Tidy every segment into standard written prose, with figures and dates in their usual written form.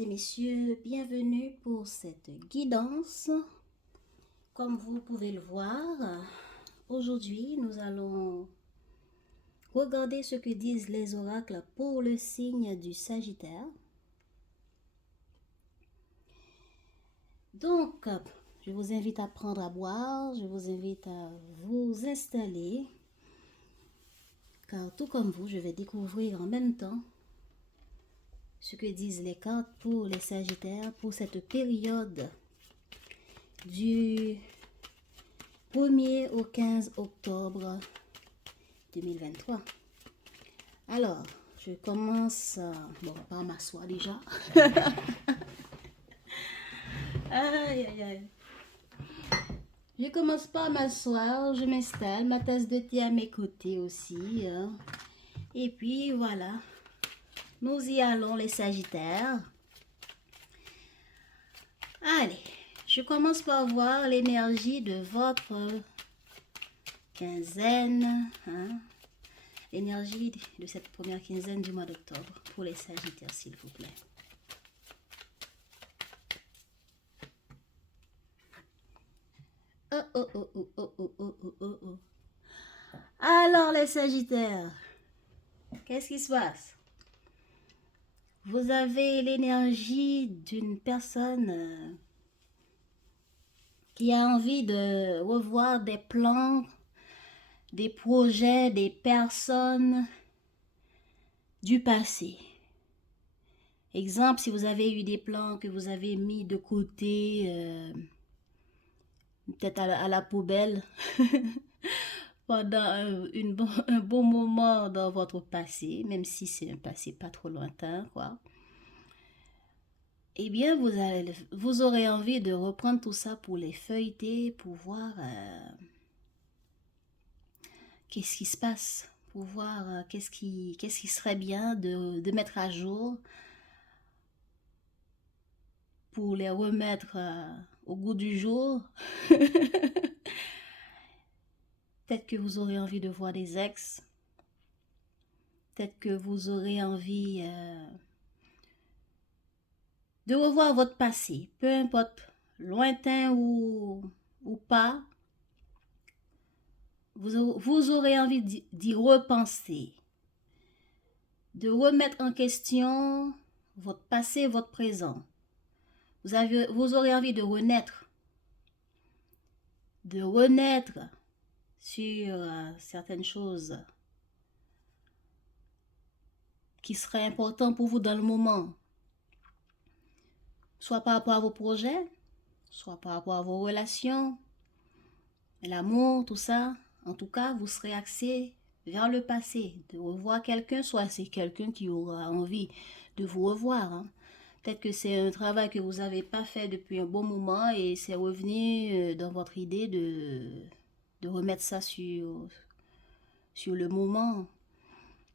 et messieurs, bienvenue pour cette guidance. Comme vous pouvez le voir, aujourd'hui nous allons regarder ce que disent les oracles pour le signe du Sagittaire. Donc, je vous invite à prendre à boire, je vous invite à vous installer, car tout comme vous, je vais découvrir en même temps ce que disent les cartes pour les Sagittaires pour cette période du 1er au 15 octobre 2023. Alors, je commence par m'asseoir déjà. Aïe, aïe, aïe. Je commence par m'asseoir, je m'installe, ma tasse de thé à mes côtés aussi. Et puis voilà, nous y allons les Sagittaires. Allez, je commence par voir l'énergie de votre quinzaine. L'énergie de cette première quinzaine du mois d'octobre pour les Sagittaires, s'il vous plaît. Oh. Alors les Sagittaires, qu'est-ce qui se passe? Vous avez l'énergie d'une personne qui a envie de revoir des plans, des projets, des personnes du passé. Exemple, si vous avez eu des plans que vous avez mis de côté, peut-être à la poubelle, pendant un bon moment dans votre passé, même si c'est un passé pas trop lointain, quoi. Eh bien, vous aurez envie de reprendre tout ça pour les feuilleter, pour voir qu'est-ce qui se passe, pour voir qu'est-ce qui serait bien de mettre à jour, pour les remettre au goût du jour. Peut-être que vous aurez envie de voir des ex. Peut-être que vous aurez envie de revoir votre passé. Peu importe, lointain ou pas. Vous aurez envie d'y repenser. De remettre en question votre passé, votre présent. Vous aurez envie de renaître. De renaître sur certaines choses qui seraient importantes pour vous dans le moment. Soit par rapport à vos projets, soit par rapport à vos relations, l'amour, tout ça. En tout cas, vous serez axé vers le passé, de revoir quelqu'un, soit c'est quelqu'un qui aura envie de vous revoir. Peut-être que c'est un travail que vous n'avez pas fait depuis un bon moment et c'est revenu dans votre idée de remettre ça sur le moment,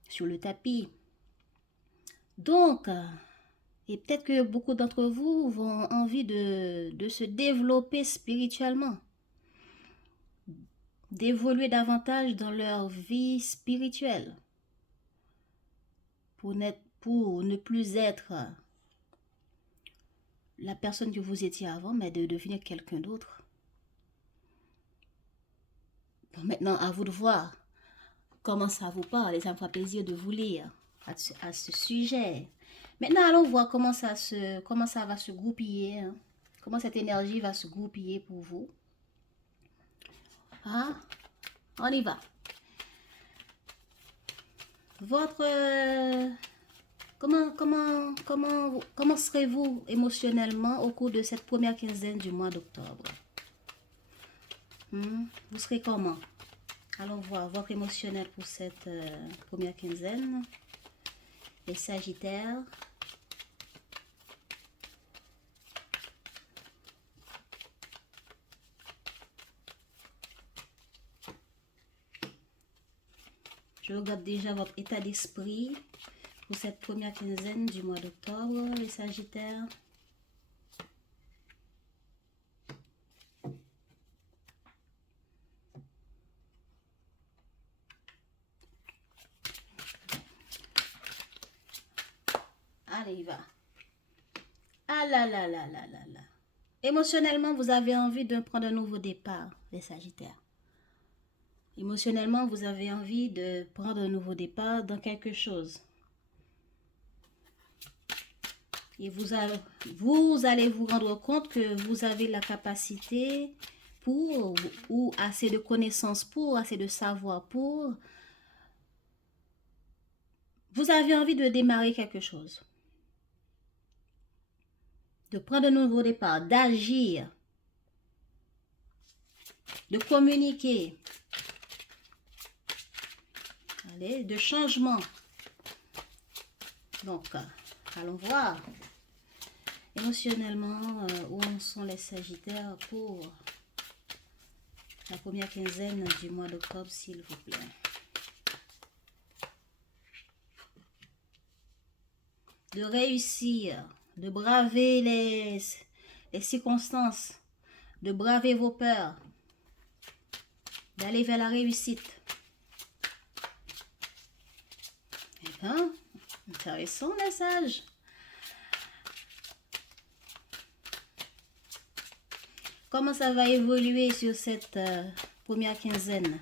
sur le tapis. Donc, et peut-être que beaucoup d'entre vous vont envie de se développer spirituellement, d'évoluer davantage dans leur vie spirituelle, pour ne plus être la personne que vous étiez avant, mais de devenir quelqu'un d'autre. Bon, maintenant, à vous de voir comment ça vous parle et ça me fera plaisir de vous lire à ce sujet. Maintenant, allons voir comment ça va se goupiller, comment cette énergie va se goupiller pour vous. On y va. Comment serez-vous émotionnellement au cours de cette première quinzaine du mois d'octobre? Vous serez comment? Allons voir votre émotionnel pour cette première quinzaine. Les Sagittaires. Je regarde déjà votre état d'esprit pour cette première quinzaine du mois d'octobre, les Sagittaires. Allez, il va. Ah là là là là là là. Émotionnellement, vous avez envie de prendre un nouveau départ, les Sagittaires. Émotionnellement, vous avez envie de prendre un nouveau départ dans quelque chose. Et vous allez vous rendre compte que vous avez la capacité pour, ou assez de connaissances pour, assez de savoir pour. Vous avez envie de démarrer quelque chose. De prendre un nouveau départ, d'agir, de communiquer. Allez, de changement. Donc, allons voir émotionnellement où en sont les Sagittaires pour la première quinzaine du mois d'octobre, s'il vous plaît. De réussir, de braver les circonstances, de braver vos peurs, d'aller vers la réussite. Eh bien, intéressant message. Comment ça va évoluer sur cette première quinzaine?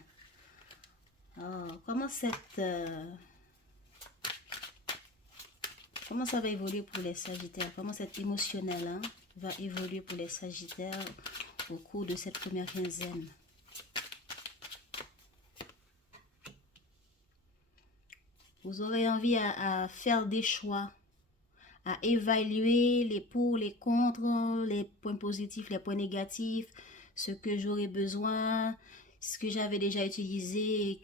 Comment ça va évoluer pour les Sagittaires? Comment cet émotionnel va évoluer pour les Sagittaires au cours de cette première quinzaine? Vous aurez envie à faire des choix, à évaluer les pour, les contre, les points positifs, les points négatifs, ce que j'aurais besoin, ce que j'avais déjà utilisé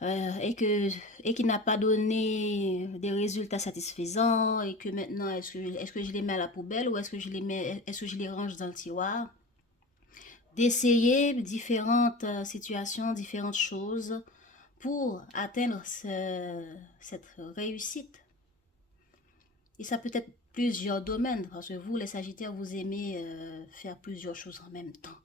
et qui n'a pas donné des résultats satisfaisants et que maintenant est-ce que je les mets à la poubelle ou est-ce que je les range dans le tiroir? D'essayer différentes situations, différentes choses pour atteindre cette réussite. Et ça peut être plusieurs domaines, parce que vous, les Sagittaires, vous aimez faire plusieurs choses en même temps.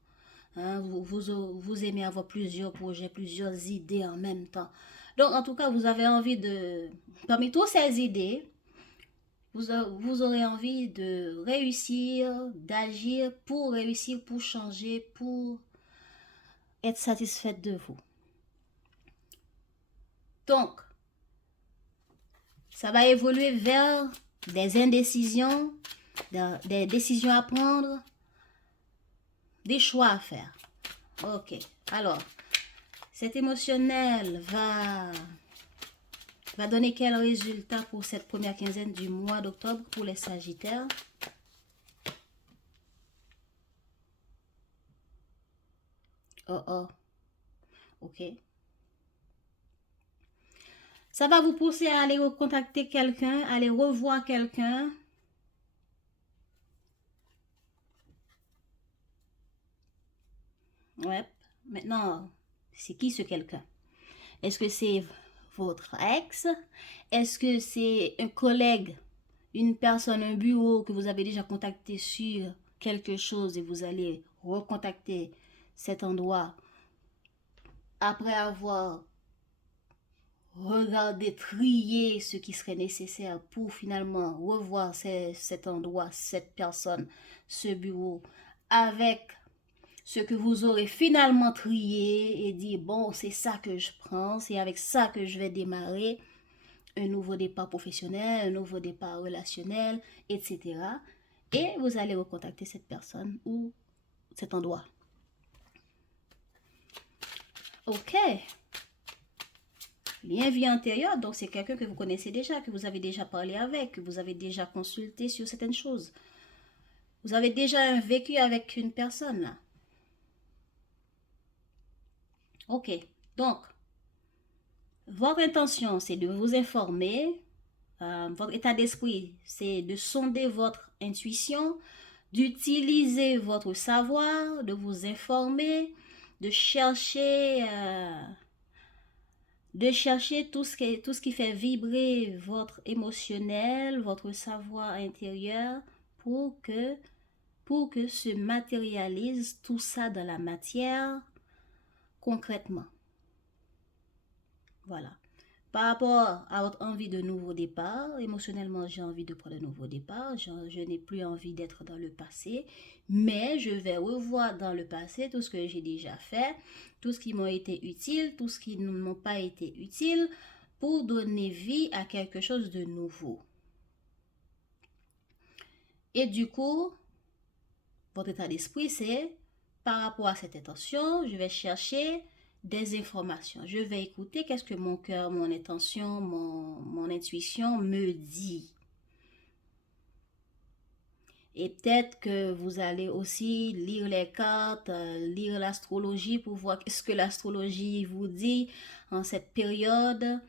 Hein, vous aimez avoir plusieurs projets, plusieurs idées en même temps. Donc, en tout cas, vous avez envie de... Parmi toutes ces idées, vous aurez envie de réussir, d'agir pour réussir, pour changer, pour être satisfaite de vous. Donc, ça va évoluer vers des indécisions, des décisions à prendre, des choix à faire. Ok, alors, cet émotionnel va donner quel résultat pour cette première quinzaine du mois d'octobre pour les Sagittaires? Oh, ok. Ça va vous pousser à aller recontacter quelqu'un, à aller revoir quelqu'un. Ouais. Maintenant, c'est qui ce quelqu'un? Est-ce que c'est votre ex? Est-ce que c'est un collègue, une personne, un bureau que vous avez déjà contacté sur quelque chose et vous allez recontacter cet endroit après avoir regardé, trié ce qui serait nécessaire pour finalement revoir cet endroit, cette personne, ce bureau avec ce que vous aurez finalement trié et dit bon, c'est ça que je prends, c'est avec ça que je vais démarrer un nouveau départ professionnel, un nouveau départ relationnel, etc. Et vous allez recontacter cette personne ou cet endroit. Ok. Lien vie antérieure, donc c'est quelqu'un que vous connaissez déjà, que vous avez déjà parlé avec, que vous avez déjà consulté sur certaines choses. Vous avez déjà vécu avec une personne là. Ok. Donc, votre intention, c'est de vous informer. Votre état d'esprit, c'est de sonder votre intuition, d'utiliser votre savoir, de vous informer, de chercher tout ce qui fait vibrer votre émotionnel, votre savoir intérieur pour que se matérialise tout ça dans la matière concrètement. Voilà. Par rapport à votre envie de nouveau départ, émotionnellement, j'ai envie de prendre un nouveau départ. Je n'ai plus envie d'être dans le passé, mais je vais revoir dans le passé tout ce que j'ai déjà fait, tout ce qui m'a été utile, tout ce qui ne m'a pas été utile, pour donner vie à quelque chose de nouveau. Et du coup, votre état d'esprit, c'est par rapport à cette intention, je vais chercher des informations. Je vais écouter qu'est-ce que mon cœur, mon intention, mon intuition me dit. Et peut-être que vous allez aussi lire les cartes, lire l'astrologie pour voir ce que l'astrologie vous dit en cette période,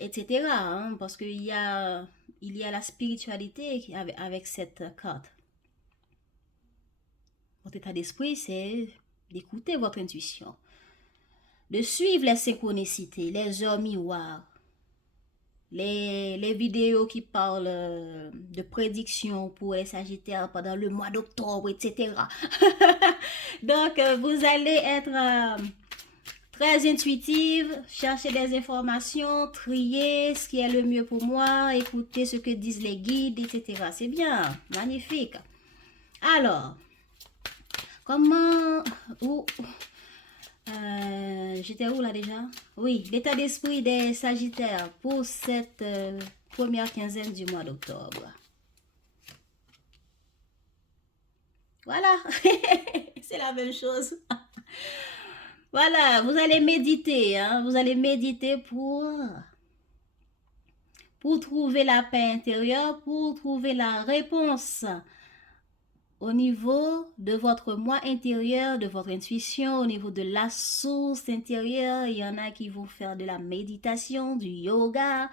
etc. Hein, parce qu'il y a la spiritualité avec cette carte. Votre état d'esprit, c'est d'écouter votre intuition, de suivre les synchronicités, les heures miroirs, les vidéos qui parlent de prédictions pour les Sagittaires pendant le mois d'octobre, etc. Donc, vous allez être très intuitive, chercher des informations, trier ce qui est le mieux pour moi, écouter ce que disent les guides, etc. C'est bien, magnifique. Alors, comment... j'étais où là déjà? Oui, l'état d'esprit des Sagittaires pour cette première quinzaine du mois d'octobre. Voilà, c'est la même chose. Voilà, vous allez méditer, hein? Vous allez méditer pour trouver la paix intérieure, pour trouver la réponse au niveau de votre moi intérieur, de votre intuition, au niveau de la source intérieure. Il y en a qui vont faire de la méditation, du yoga,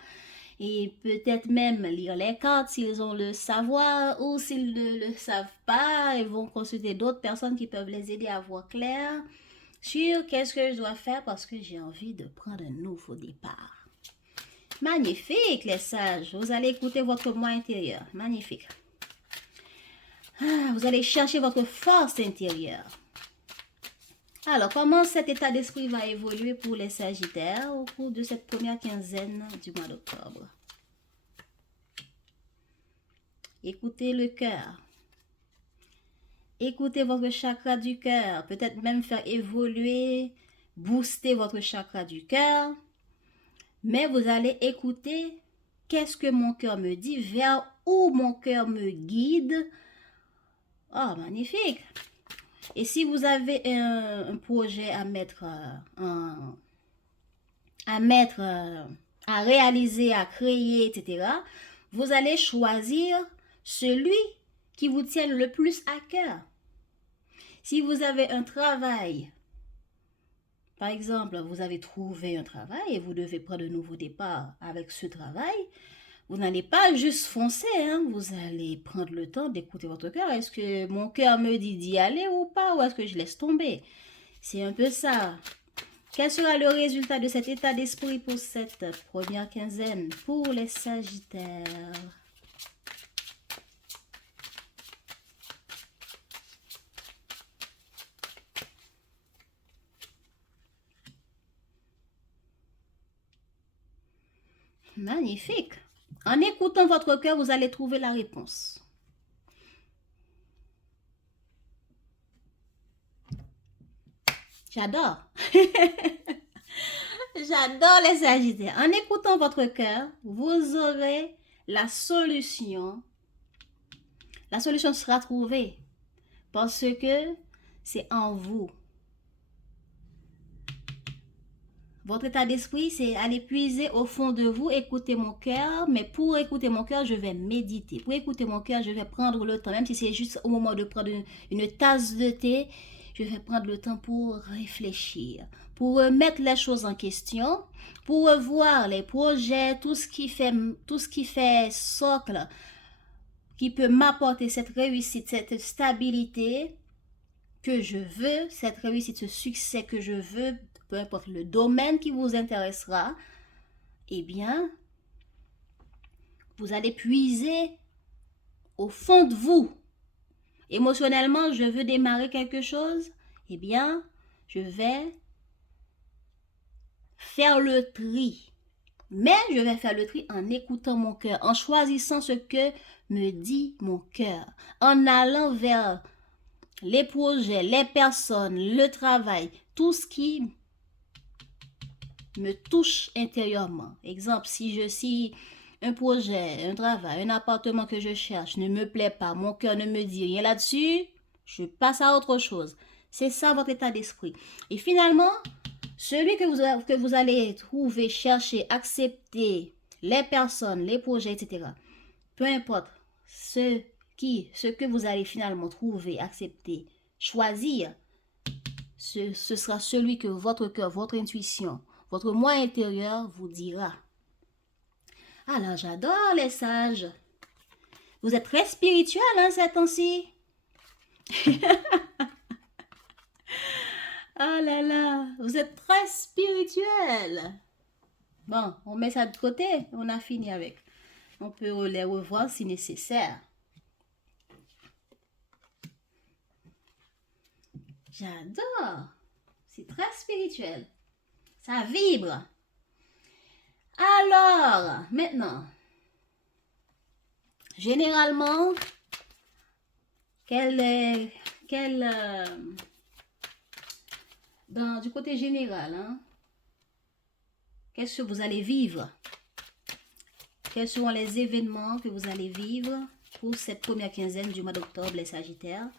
et peut-être même lire les cartes s'ils ont le savoir, ou s'ils ne le savent pas, ils vont consulter d'autres personnes qui peuvent les aider à voir clair sur qu'est-ce que je dois faire parce que j'ai envie de prendre un nouveau départ. Magnifique les sages, vous allez écouter votre moi intérieur, magnifique. Vous allez chercher votre force intérieure. Alors, comment cet état d'esprit va évoluer pour les Sagittaires au cours de cette première quinzaine du mois d'octobre? Écoutez le cœur. Écoutez votre chakra du cœur. Peut-être même faire évoluer, booster votre chakra du cœur. Mais vous allez écouter qu'est-ce que mon cœur me dit, vers où mon cœur me guide. Oh, magnifique! Et si vous avez un projet à mettre à réaliser, à créer, etc., vous allez choisir celui qui vous tient le plus à cœur. Si vous avez un travail, par exemple, vous avez trouvé un travail et vous devez prendre un nouveau départ avec ce travail, vous n'allez pas juste foncer, hein? Vous allez prendre le temps d'écouter votre cœur. Est-ce que mon cœur me dit d'y aller ou pas, ou est-ce que je laisse tomber? C'est un peu ça. Quel sera le résultat de cet état d'esprit pour cette première quinzaine pour les Sagittaires? Magnifique. En écoutant votre cœur, vous allez trouver la réponse. J'adore. J'adore les Sagittaires. En écoutant votre cœur, vous aurez la solution. La solution sera trouvée parce que c'est en vous. Votre état d'esprit, c'est aller puiser au fond de vous, écouter mon cœur. Mais pour écouter mon cœur, je vais méditer. Pour écouter mon cœur, je vais prendre le temps. Même si c'est juste au moment de prendre une tasse de thé, je vais prendre le temps pour réfléchir, pour mettre les choses en question, pour voir les projets, tout ce qui fait socle, qui peut m'apporter cette réussite, cette stabilité que je veux, cette réussite, ce succès que je veux, peu importe le domaine qui vous intéressera, eh bien, vous allez puiser au fond de vous. Émotionnellement, je veux démarrer quelque chose, eh bien, je vais faire le tri Mais je vais faire le tri en écoutant mon cœur, en choisissant ce que me dit mon cœur, en allant vers les projets, les personnes, le travail, tout ce qui me touche intérieurement. Exemple, si un projet, un travail, un appartement que je cherche ne me plaît pas, mon cœur ne me dit rien là-dessus, je passe à autre chose. C'est ça votre état d'esprit. Et finalement, celui que vous allez trouver, chercher, accepter, les personnes, les projets, etc. Peu importe ce que vous allez finalement trouver, accepter, choisir, ce sera celui que votre cœur, votre intuition, votre moi intérieur vous dira. Alors, j'adore les sages. Vous êtes très spirituel, hein, ces temps-ci. Ah là là, vous êtes très spirituel. Bon, on met ça de côté, on a fini avec. On peut les revoir si nécessaire. J'adore. C'est très spirituel. Ça vibre. Alors, maintenant, généralement, du côté général, hein, qu'est-ce que vous allez vivre? Quels seront les événements que vous allez vivre pour cette première quinzaine du mois d'octobre, les Sagittaires?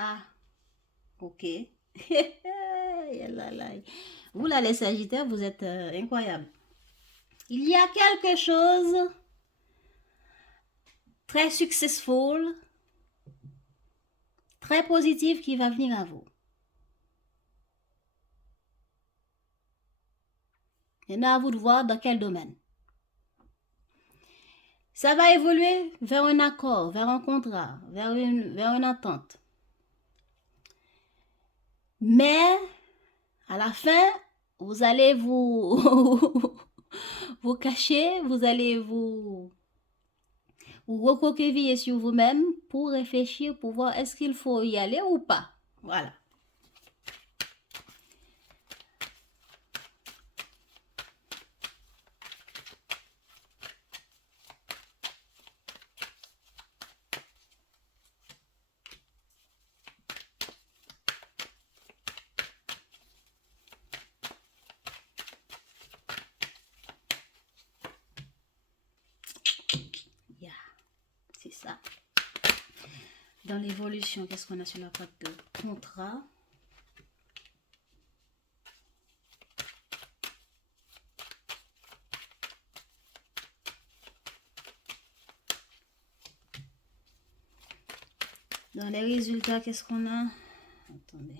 Ah, ok. Vous là, les Sagittaires, vous êtes incroyables. Il y a quelque chose très successful, très positif qui va venir à vous. Maintenant, à vous de voir dans quel domaine. Ça va évoluer vers un accord, vers un contrat, vers une entente. Mais, à la fin, vous allez vous cacher, vous allez vous recroqueviller sur vous-même pour réfléchir, pour voir est-ce qu'il faut y aller ou pas. Voilà. C'est ça. Dans l'évolution, qu'est-ce qu'on a sur la carte de contrat? Dans les résultats, qu'est-ce qu'on a? Attendez.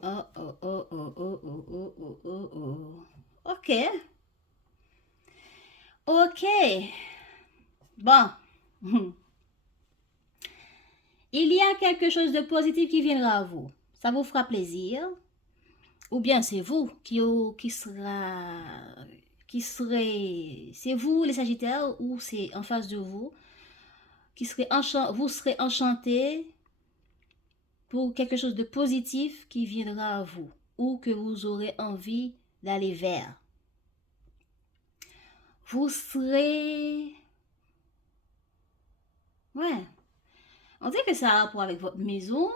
Oh. Ok. Ok. Bon. Il y a quelque chose de positif qui viendra à vous. Ça vous fera plaisir. Ou bien c'est vous c'est vous les Sagittaires ou c'est en face de vous vous serez enchanté pour quelque chose de positif qui viendra à vous ou que vous aurez envie d'aller vers. Vous serez... Ouais. On dit que ça a rapport avec votre maison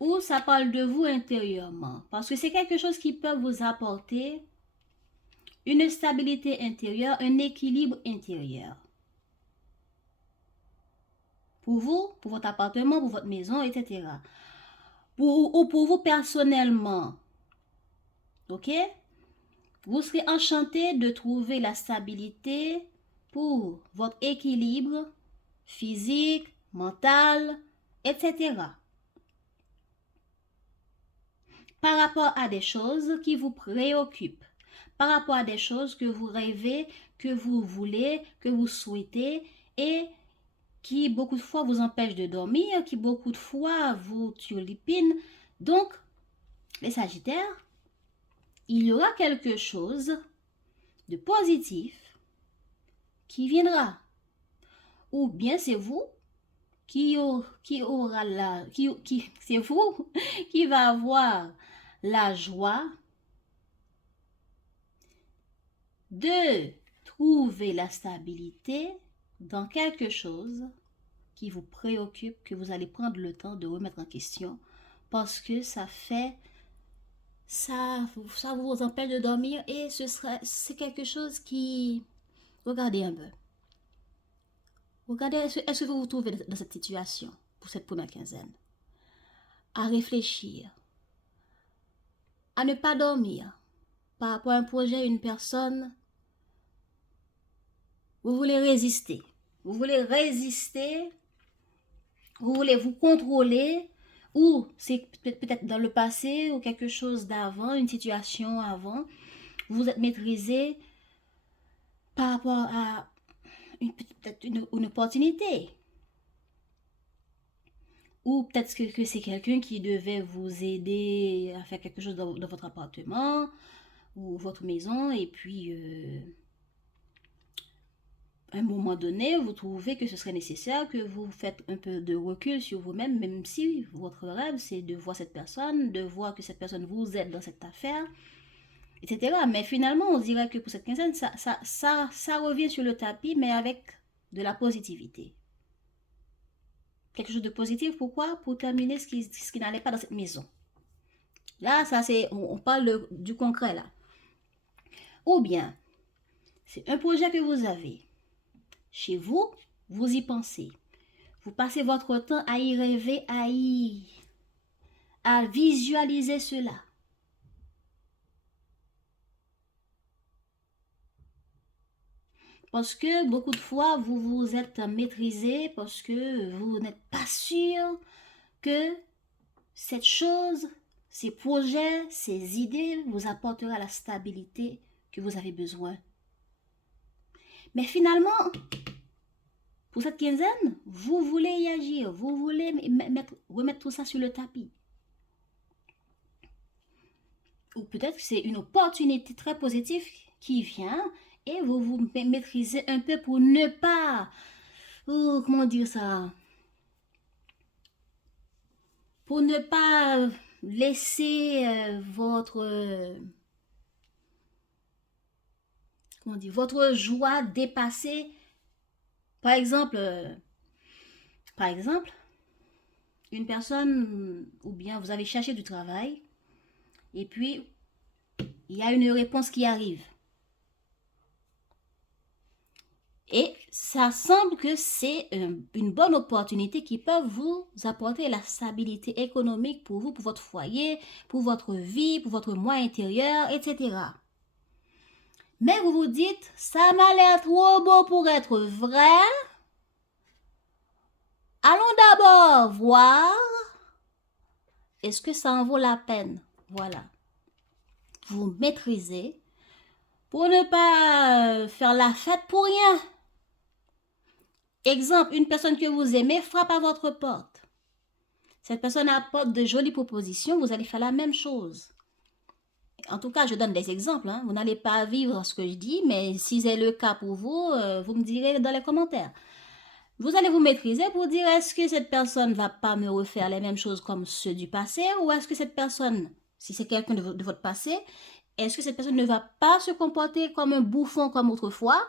ou ça parle de vous intérieurement. Parce que c'est quelque chose qui peut vous apporter une stabilité intérieure, un équilibre intérieur. Pour vous, pour votre appartement, pour votre maison, etc. Ou pour vous personnellement. Ok? Vous serez enchanté de trouver la stabilité pour votre équilibre physique, mental, etc. Par rapport à des choses qui vous préoccupent, par rapport à des choses que vous rêvez, que vous voulez, que vous souhaitez et qui beaucoup de fois vous empêchent de dormir, qui beaucoup de fois vous turlupinent. Donc, les Sagittaires, il y aura quelque chose de positif qui viendra. Ou bien c'est vous qui aura la, c'est vous qui va avoir la joie de trouver la stabilité dans quelque chose qui vous préoccupe, que vous allez prendre le temps de remettre en question parce que ça vous empêche de dormir et c'est quelque chose qui, regardez un peu. Regardez, est-ce que vous vous trouvez dans cette situation pour cette première quinzaine? À réfléchir, à ne pas dormir par rapport à un projet, une personne. Vous voulez résister. Vous voulez résister. Vous voulez vous contrôler. Ou c'est peut-être dans le passé ou quelque chose d'avant, une situation avant. Vous êtes maîtrisé par rapport à peut-être une opportunité. Ou peut-être que c'est quelqu'un qui devait vous aider à faire quelque chose dans votre appartement ou votre maison et puis à un moment donné, vous trouvez que ce serait nécessaire que vous faites un peu de recul sur vous-même, même si votre rêve, c'est de voir cette personne, de voir que cette personne vous aide dans cette affaire, etc. Mais finalement, on dirait que pour cette quinzaine, ça revient sur le tapis, mais avec de la positivité. Quelque chose de positif, pourquoi? Pour terminer ce qui n'allait pas dans cette maison. Là, ça c'est, on parle du concret là. Ou bien, c'est un projet que vous avez. Chez vous, vous y pensez. Vous passez votre temps à y rêver, à visualiser cela. Parce que beaucoup de fois, vous vous êtes maîtrisé parce que vous n'êtes pas sûr que cette chose, ces projets, ces idées vous apportera la stabilité que vous avez besoin. Mais finalement, pour cette quinzaine, vous voulez y agir, vous voulez remettre tout ça sur le tapis. Ou peut-être que c'est une opportunité très positive qui vient et vous vous maîtrisez un peu pour ne pas, comment dire ça, pour ne pas laisser votre joie dépasser. Par exemple, une personne, ou bien vous avez cherché du travail, et puis il y a une réponse qui arrive. Et ça semble que c'est une bonne opportunité qui peut vous apporter la stabilité économique pour vous, pour votre foyer, pour votre vie, pour votre moi intérieur, etc. Mais vous vous dites, ça m'a l'air trop beau pour être vrai. Allons d'abord voir, est-ce que ça en vaut la peine? Voilà. Vous maîtrisez pour ne pas faire la fête pour rien. Exemple, une personne que vous aimez frappe à votre porte. Cette personne apporte de jolies propositions, vous allez faire la même chose. En tout cas, je donne des exemples. Vous n'allez pas vivre ce que je dis, mais si c'est le cas pour vous, vous me direz dans les commentaires. Vous allez vous maîtriser pour dire est-ce que cette personne ne va pas me refaire les mêmes choses comme ceux du passé ou est-ce que cette personne, si c'est quelqu'un de votre passé, est-ce que cette personne ne va pas se comporter comme un bouffon comme autrefois?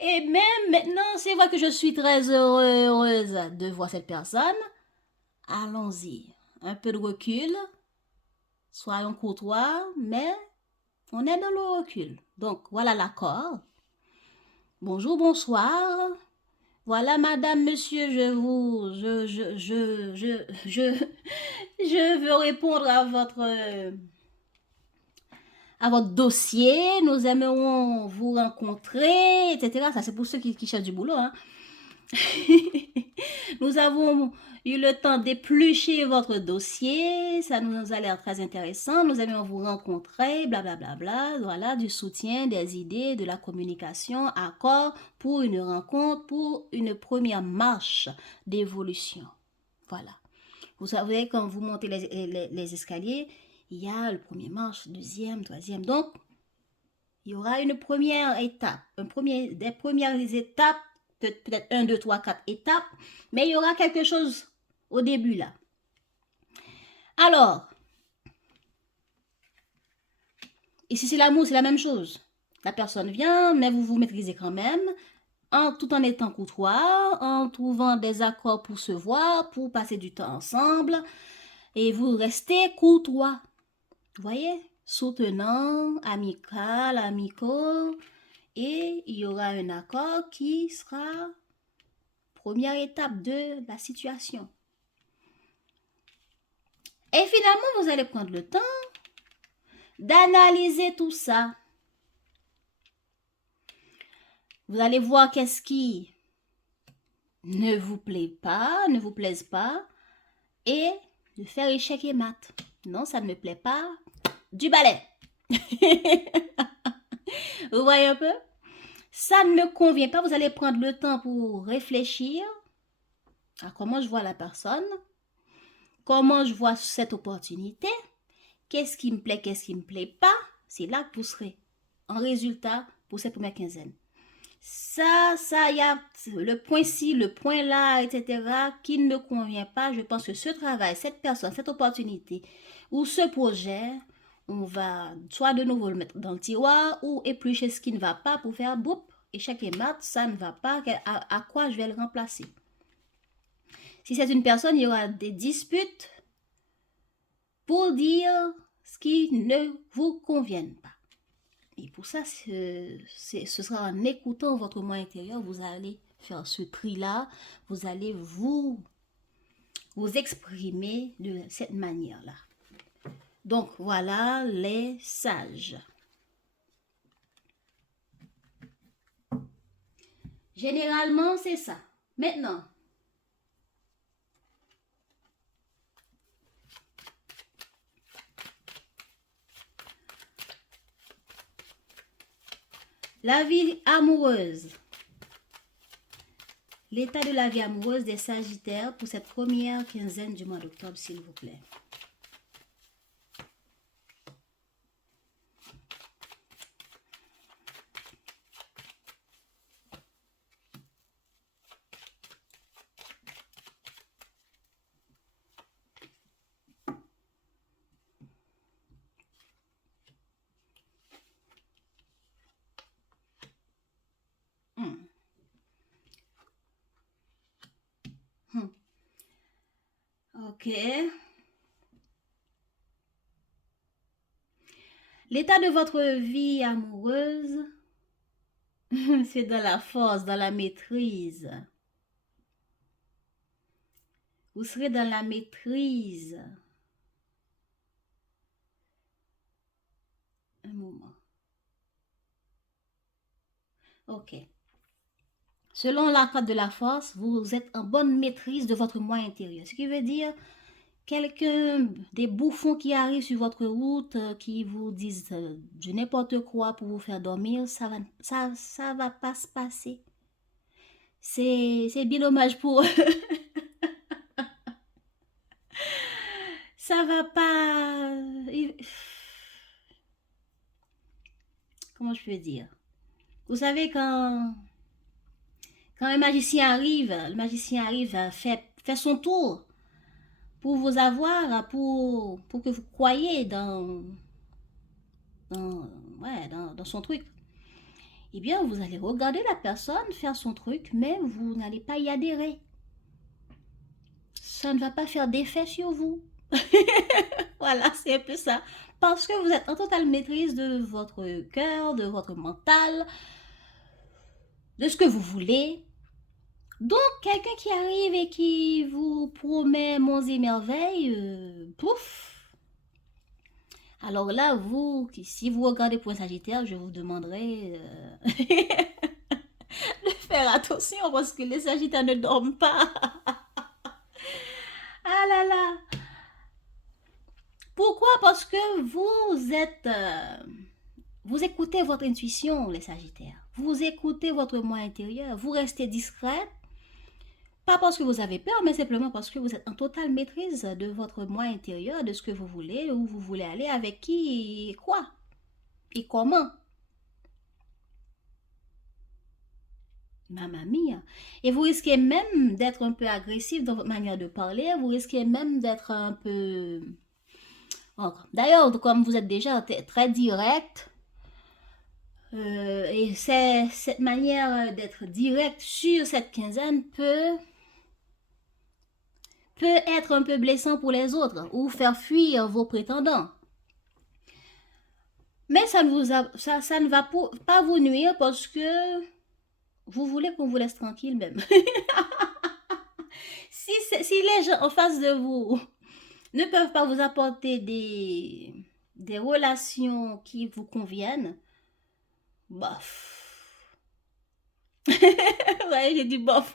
Et même maintenant, c'est vrai que je suis très heureuse de voir cette personne. Allons-y. Un peu de recul. soyons courtois, mais on est dans le recul. Donc, voilà l'accord. Bonjour, bonsoir. Voilà, madame, monsieur, je veux répondre à votre dossier. Nous aimerons vous rencontrer, etc. Ça, c'est pour ceux qui cherchent du boulot, hein. Nous avons eu le temps d'éplucher votre dossier. Ça nous a l'air très intéressant. Nous aimerions vous rencontrer, blablabla. Bla, bla, bla. Voilà, du soutien, des idées, de la communication, accord pour une rencontre, pour une première marche d'évolution. Voilà. Vous savez, quand vous montez les escaliers, il y a le premier marche, deuxième, troisième. Donc, il y aura une première étape, des premières étapes, peut-être 1, 2, 3, 4 étapes, mais il y aura quelque chose au début là. Alors, ici c'est l'amour, c'est la même chose. La personne vient, mais vous vous maîtrisez quand même, tout en étant courtois, en trouvant des accords pour se voir, pour passer du temps ensemble, et vous restez courtois. Vous voyez? Soutenant, amical, amicaux, et il y aura un accord qui sera première étape de la situation. Et finalement, vous allez prendre le temps d'analyser tout ça. Vous allez voir qu'est-ce qui ne vous plaît pas, ne vous plaise pas, et de faire échec et mat. Non, ça ne me plaît pas. Du balai. Vous voyez un peu? Ça ne me convient pas. Vous allez prendre le temps pour réfléchir à comment je vois la personne, comment je vois cette opportunité, qu'est-ce qui me plaît, qu'est-ce qui ne me plaît pas. C'est là que vous serez en résultat pour cette première quinzaine. Ça, il y a le point-ci, le point-là, etc., qui ne me convient pas. Je pense que ce travail, cette personne, cette opportunité ou ce projet, on va soit de nouveau le mettre dans le tiroir ou éplucher ce qui ne va pas pour faire boum, échec et mat, ça ne va pas, à quoi je vais le remplacer. Si c'est une personne, il y aura des disputes pour dire ce qui ne vous convient pas. Et pour ça, ce sera en écoutant votre moi intérieur, vous allez faire ce tri-là, vous allez vous exprimer de cette manière-là. Donc, voilà les sages. Généralement, c'est ça. Maintenant, la vie amoureuse. L'état de la vie amoureuse des Sagittaires pour cette première quinzaine du mois d'octobre, s'il vous plaît. Ok. L'état de votre vie amoureuse, c'est dans la force, dans la maîtrise. Vous serez dans la maîtrise. Un moment. Ok. Selon la carte de la force, vous êtes en bonne maîtrise de votre moi intérieur. Ce qui veut dire des bouffons qui arrivent sur votre route, qui vous disent du n'importe quoi pour vous faire dormir, ça va pas se passer. C'est bien dommage pour eux. Ça va pas... Comment je peux dire? Vous savez, quand le magicien arrive à faire son tour pour vous avoir, pour que vous croyiez dans son truc. Eh bien, vous allez regarder la personne faire son truc, mais vous n'allez pas y adhérer. Ça ne va pas faire d'effet sur vous. Voilà, c'est un peu ça. Parce que vous êtes en totale maîtrise de votre cœur, de votre mental, de ce que vous voulez. Donc, quelqu'un qui arrive et qui vous promet monts et merveilles, pouf. Alors là, vous, si vous regardez pour un Sagittaire, je vous demanderai de faire attention parce que les Sagittaires ne dorment pas. Ah là là. Pourquoi? Parce que vous êtes... vous écoutez votre intuition, les Sagittaires. Vous écoutez votre moi intérieur. Vous restez discret. Pas parce que vous avez peur, mais simplement parce que vous êtes en totale maîtrise de votre moi intérieur, de ce que vous voulez, où vous voulez aller, avec qui, et quoi, et comment. Mamma mia. Et vous risquez même d'être un peu agressif dans votre manière de parler. Vous risquez même d'être un peu... D'ailleurs, comme vous êtes déjà très direct, et cette manière d'être direct sur cette quinzaine peut être un peu blessant pour les autres ou faire fuir vos prétendants. Mais ça ne va pas vous nuire parce que vous voulez qu'on vous laisse tranquille même. si les gens en face de vous ne peuvent pas vous apporter des relations qui vous conviennent, bof. Ouais, j'ai dit bof.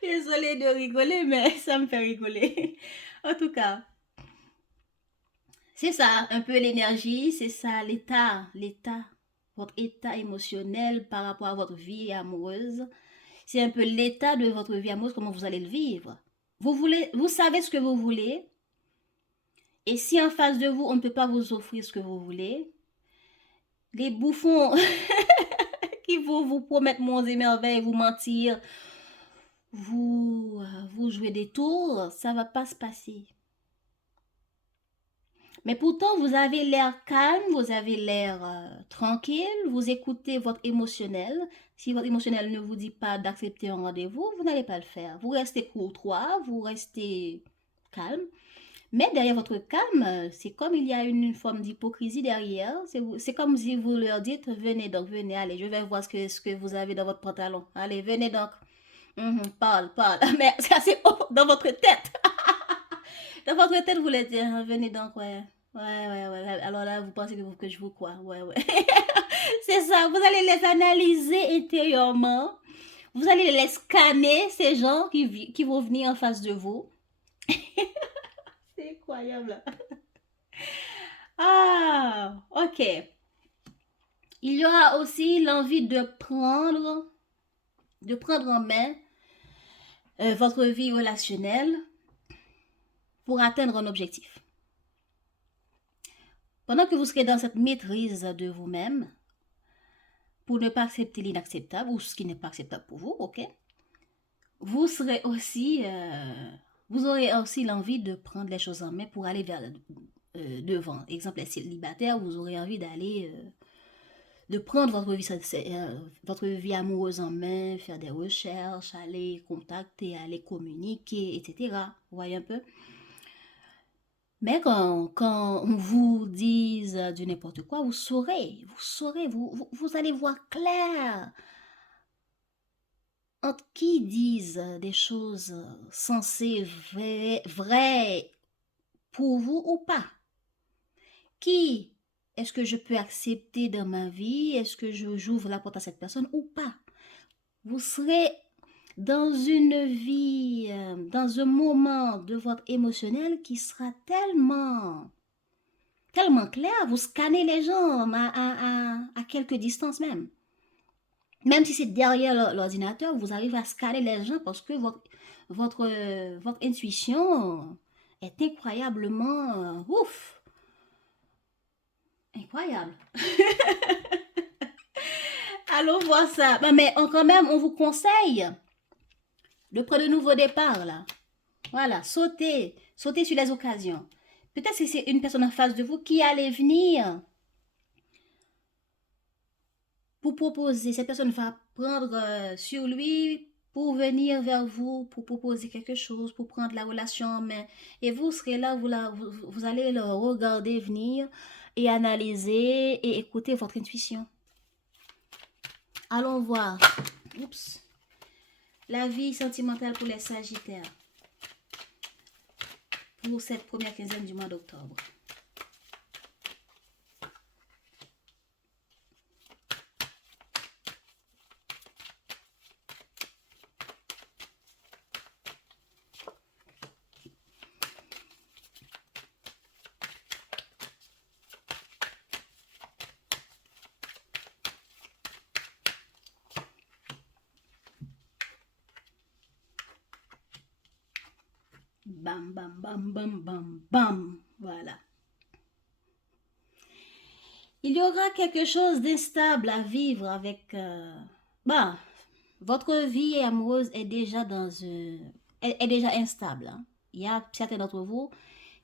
Désolée de rigoler, mais ça me fait rigoler. En tout cas, c'est ça, un peu l'énergie, c'est ça, votre état émotionnel par rapport à votre vie amoureuse. C'est un peu l'état de votre vie amoureuse, comment vous allez le vivre. Vous savez ce que vous voulez. Et si en face de vous, on ne peut pas vous offrir ce que vous voulez, les bouffons qui vous promettent monts et merveilles, vous mentir, vous jouer des tours, ça va pas se passer. Mais pourtant, vous avez l'air calme, vous avez l'air tranquille, vous écoutez votre émotionnel. Si votre émotionnel ne vous dit pas d'accepter un rendez-vous, vous n'allez pas le faire. Vous restez courtois, vous restez calme. Mais derrière votre calme, c'est comme il y a une forme d'hypocrisie derrière. C'est comme si vous leur dites, venez donc, venez, allez, je vais voir ce que vous avez dans votre pantalon. Allez, venez donc. Parle. Mais ça, c'est dans votre tête. Dans votre tête, vous voulez dire, venez donc, ouais. Ouais. Alors là, vous pensez que je vous crois. Ouais. C'est ça. Vous allez les analyser intérieurement. Vous allez les scanner, ces gens qui vont venir en face de vous. C'est incroyable. Ah, ok. Il y aura aussi l'envie de prendre en main votre vie relationnelle pour atteindre un objectif. Pendant que vous serez dans cette maîtrise de vous-même, pour ne pas accepter l'inacceptable ou ce qui n'est pas acceptable pour vous, ok? Vous serez aussi, vous aurez aussi l'envie de prendre les choses en main pour aller vers devant. Exemple, les célibataires, vous aurez envie d'aller, de prendre votre vie amoureuse en main, faire des recherches, aller contacter, aller communiquer, etc. Vous voyez un peu? Mais quand on vous dise du n'importe quoi, vous saurez, vous allez voir clair entre qui disent des choses sensées, vraies pour vous ou pas. Qui est-ce que je peux accepter dans ma vie? Est-ce que j'ouvre la porte à cette personne ou pas? Vous serez dans une vie, dans un moment de votre émotionnel qui sera tellement clair, vous scannez les gens à quelques distances même. Même si c'est derrière l'ordinateur, vous arrivez à scanner les gens parce que votre intuition est incroyablement ouf. Incroyable. Allons voir ça. Mais quand même, on vous conseille de prendre de nouveaux départs là. Voilà, sautez sur les occasions. Peut-être que c'est une personne en face de vous qui allait venir pour proposer. Cette personne va prendre sur lui pour venir vers vous, pour proposer quelque chose, pour prendre la relation en main. Et vous serez là, vous allez le regarder venir et analyser et écouter votre intuition. Allons voir. Oups. La vie sentimentale pour les Sagittaires. Pour cette première quinzaine du mois d'octobre. Bam, bam, bam, bam, bam, bam. Voilà. Il y aura quelque chose d'instable à vivre avec... votre vie amoureuse est déjà est déjà instable. Hein. Il y a certains d'entre vous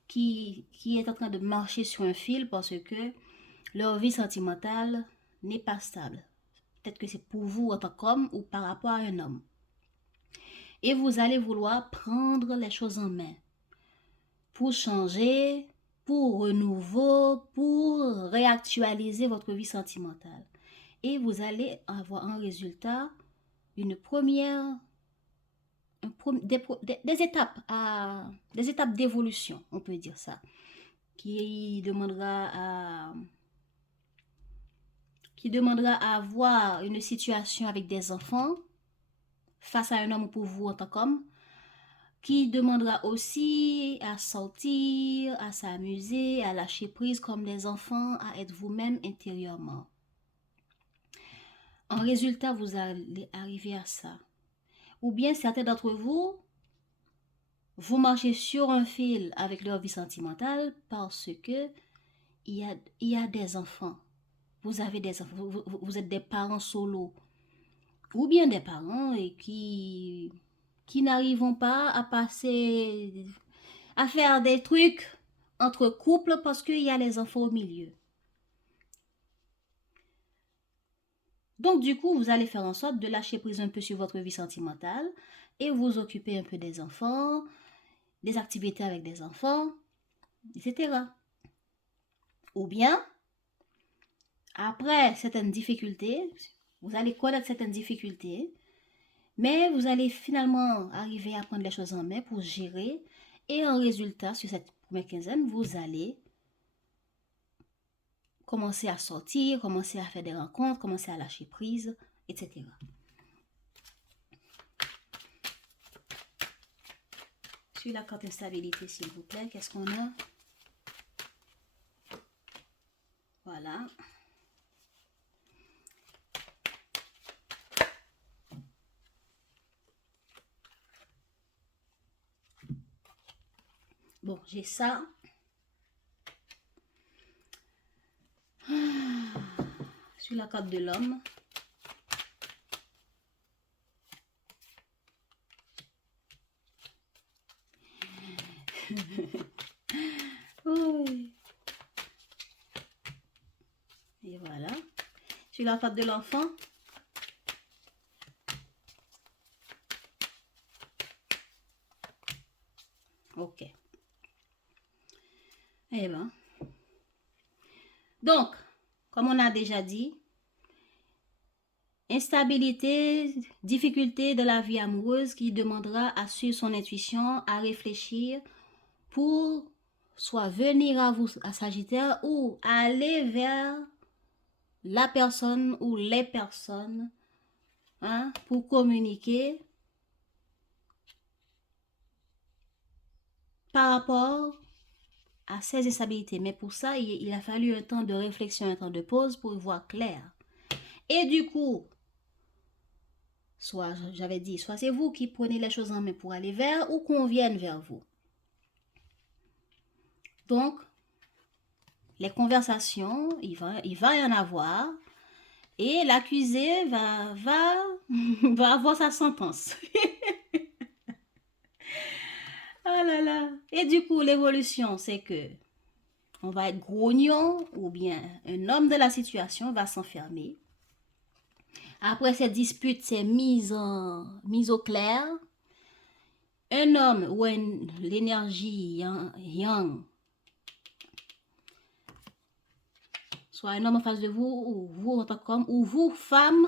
qui est en train de marcher sur un fil parce que leur vie sentimentale n'est pas stable. Peut-être que c'est pour vous en tant qu'homme ou par rapport à un homme. Et vous allez vouloir prendre les choses en main pour changer, pour renouveau, pour réactualiser votre vie sentimentale. Et vous allez avoir un résultat, une première, des étapes d'évolution, on peut dire ça, qui demandera à avoir une situation avec des enfants face à un homme pour vous en tant qu'homme, qui demandera aussi à sortir, à s'amuser, à lâcher prise comme des enfants, à être vous-même intérieurement. En résultat, vous allez arriver à ça. Ou bien certains d'entre vous, vous marchez sur un fil avec leur vie sentimentale parce que il y a des enfants. Vous avez des enfants, vous êtes des parents solo. Ou bien des parents qui n'arrivent pas à à faire des trucs entre couples parce qu'il y a les enfants au milieu. Donc, du coup, vous allez faire en sorte de lâcher prise un peu sur votre vie sentimentale et vous occuper un peu des enfants, des activités avec des enfants, etc. Ou bien, après certaines difficultés, vous allez connaître certaines difficultés, mais vous allez finalement arriver à prendre les choses en main pour gérer. Et en résultat, sur cette première quinzaine, vous allez commencer à sortir, commencer à faire des rencontres, commencer à lâcher prise, etc. Sur la carte instabilité, s'il vous plaît, qu'est-ce qu'on a? Voilà. Bon, j'ai ça. Sur la carte de l'homme. Oui. Et voilà. Sur la carte de l'enfant. Ok. Eh ben. Donc, comme on a déjà dit, instabilité, difficulté de la vie amoureuse qui demandera à suivre son intuition, à réfléchir pour soit venir à vous, à Sagittaire, ou aller vers la personne ou les personnes pour communiquer par rapport à ces instabilités. Mais pour ça, il a fallu un temps de réflexion, un temps de pause pour y voir clair. Et du coup, soit, j'avais dit, soit c'est vous qui prenez les choses en main pour aller vers ou qu'on vienne vers vous. Donc, les conversations, il va y en avoir. Et l'accusé va avoir sa sentence. Oh là là. Et du coup, l'évolution, c'est que on va être grognon ou bien un homme de la situation va s'enfermer Après cette dispute, c'est mise au clair. Un homme ou l'énergie yang, soit un homme en face de vous, ou vous en tant qu'homme, ou vous, femme,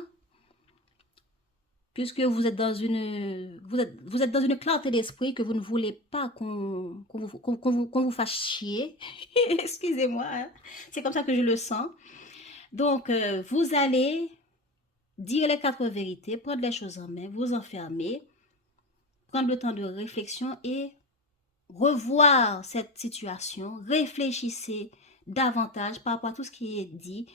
puisque vous êtes dans une clarté d'esprit que vous ne voulez pas qu'on vous fasse chier. Excusez-moi, hein. C'est comme ça que je le sens. Donc, vous allez dire les 4 vérités, prendre les choses en main, vous enfermer, prendre le temps de réflexion et revoir cette situation, réfléchissez davantage par rapport à tout ce qui est dit,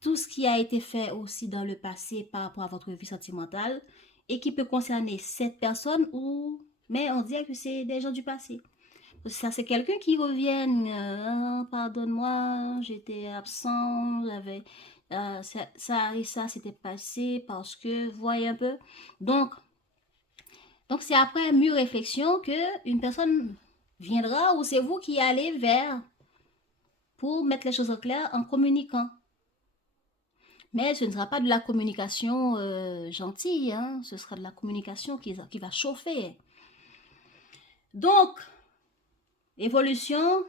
tout ce qui a été fait aussi dans le passé par rapport à votre vie sentimentale et qui peut concerner cette personne ou mais on dirait que c'est des gens du passé. Ça c'est quelqu'un qui revient, pardonne-moi, j'étais absent, j'avais ça et ça s'était passé parce que voyez un peu. Donc c'est après mûre réflexion que une personne viendra ou c'est vous qui allez vers pour mettre les choses au clair en communiquant. Mais ce ne sera pas de la communication gentille, hein? Ce sera de la communication qui va chauffer. Donc, évolution,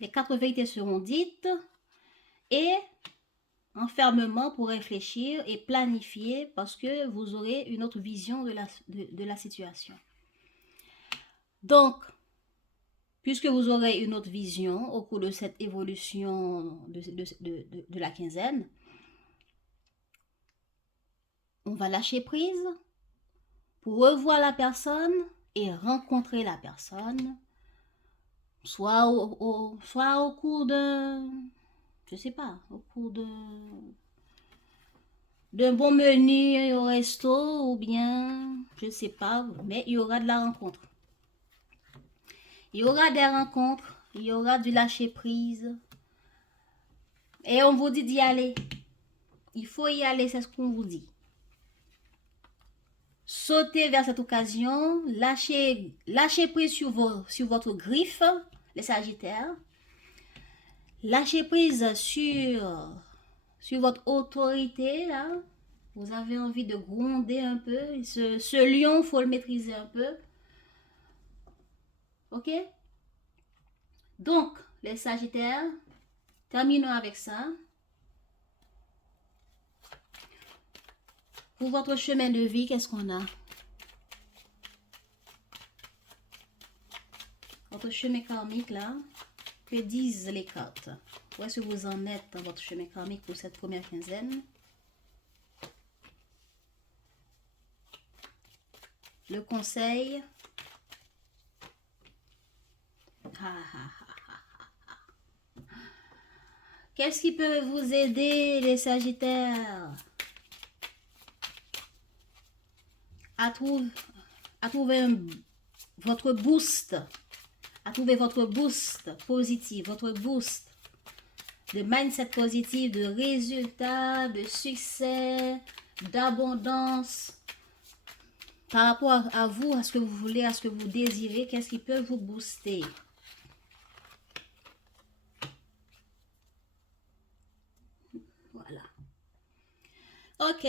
les 4 vérités seront dites et enfermement pour réfléchir et planifier parce que vous aurez une autre vision de la situation. Donc, puisque vous aurez une autre vision au cours de cette évolution de la quinzaine, on va lâcher prise pour revoir la personne et rencontrer la personne, soit au cours de, je sais pas, au cours d'un bon menu au resto ou bien, je sais pas, mais il y aura de la rencontre. Il y aura des rencontres, il y aura du lâcher prise. Et on vous dit d'y aller. Il faut y aller, c'est ce qu'on vous dit. Sautez vers cette occasion, lâchez prise sur votre griffe, les Sagittaires. Lâchez prise sur votre autorité, là. Vous avez envie de gronder un peu. Ce lion, il faut le maîtriser un peu. Ok? Donc, les Sagittaires, terminons avec ça. Pour votre chemin de vie, qu'est-ce qu'on a? Votre chemin karmique, là, que disent les cartes? Où est-ce que vous en êtes dans votre chemin karmique pour cette première quinzaine? Le conseil. Qu'est-ce qui peut vous aider, les Sagittaires, à trouver votre boost, à trouver votre boost positif, votre boost de mindset positif, de résultats, de succès, d'abondance par rapport à vous, à ce que vous voulez, à ce que vous désirez? Qu'est-ce qui peut vous booster? Voilà. Ok.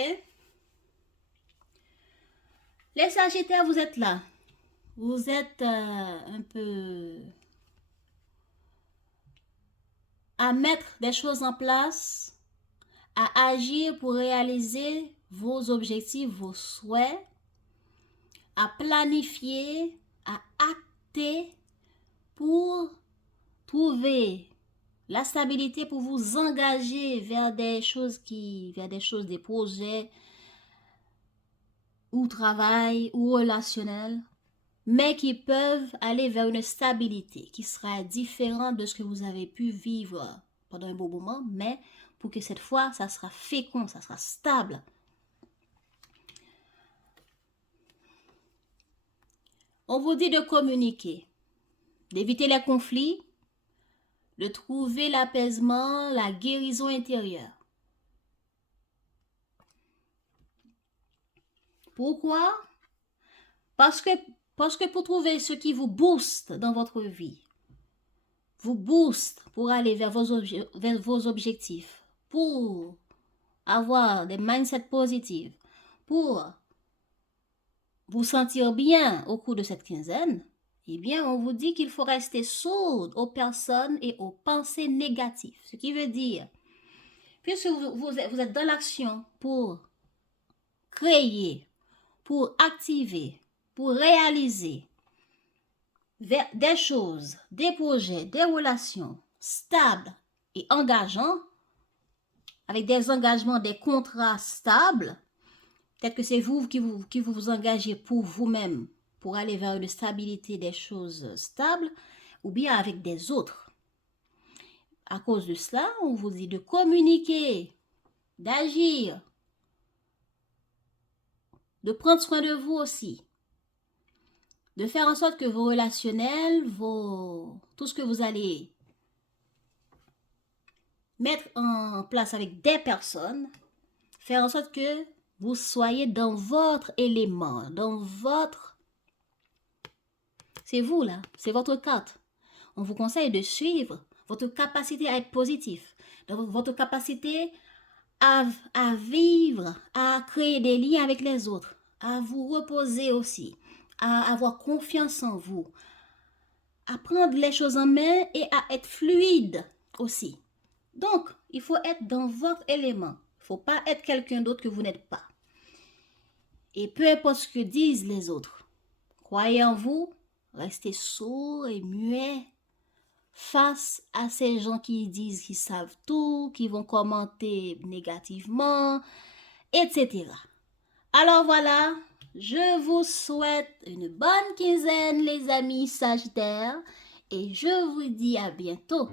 Les Sagittaires, vous êtes là. Vous êtes un peu à mettre des choses en place, à agir pour réaliser vos objectifs, vos souhaits, à planifier, à acter pour trouver la stabilité, pour vous engager vers des choses, des projets ou travail ou relationnels, mais qui peuvent aller vers une stabilité qui sera différente de ce que vous avez pu vivre pendant un bon moment, mais pour que cette fois, ça sera fécond, ça sera stable. On vous dit de communiquer, d'éviter les conflits, de trouver l'apaisement, la guérison intérieure. Pourquoi? Parce que pour trouver ce qui vous booste dans votre vie, vous booste pour aller vers vos objectifs, pour avoir des mindsets positifs pour vous sentir bien au cours de cette quinzaine, eh bien, on vous dit qu'il faut rester sourd aux personnes et aux pensées négatives. Ce qui veut dire, puisque vous êtes dans l'action pour créer, pour activer, pour réaliser des choses, des projets, des relations stables et engageants, avec des engagements, des contrats stables, peut-être que c'est vous qui vous engagez pour vous-même, pour aller vers une stabilité des choses stables, ou bien avec des autres. À cause de cela, on vous dit de communiquer, d'agir, de prendre soin de vous aussi, de faire en sorte que vos relationnels, tout ce que vous allez mettre en place avec des personnes, faire en sorte que vous soyez dans votre élément, dans votre... C'est vous là, c'est votre carte. On vous conseille de suivre votre capacité à être positif, votre capacité à vivre, à créer des liens avec les autres, à vous reposer aussi, à avoir confiance en vous, à prendre les choses en main et à être fluide aussi. Donc, il faut être dans votre élément. Il ne faut pas être quelqu'un d'autre que vous n'êtes pas. Et peu importe ce que disent les autres, croyez en vous, restez sourds et muets face à ces gens qui disent qu'ils savent tout, qui vont commenter négativement, etc. Alors voilà, je vous souhaite une bonne quinzaine les amis Sagittaires et je vous dis à bientôt.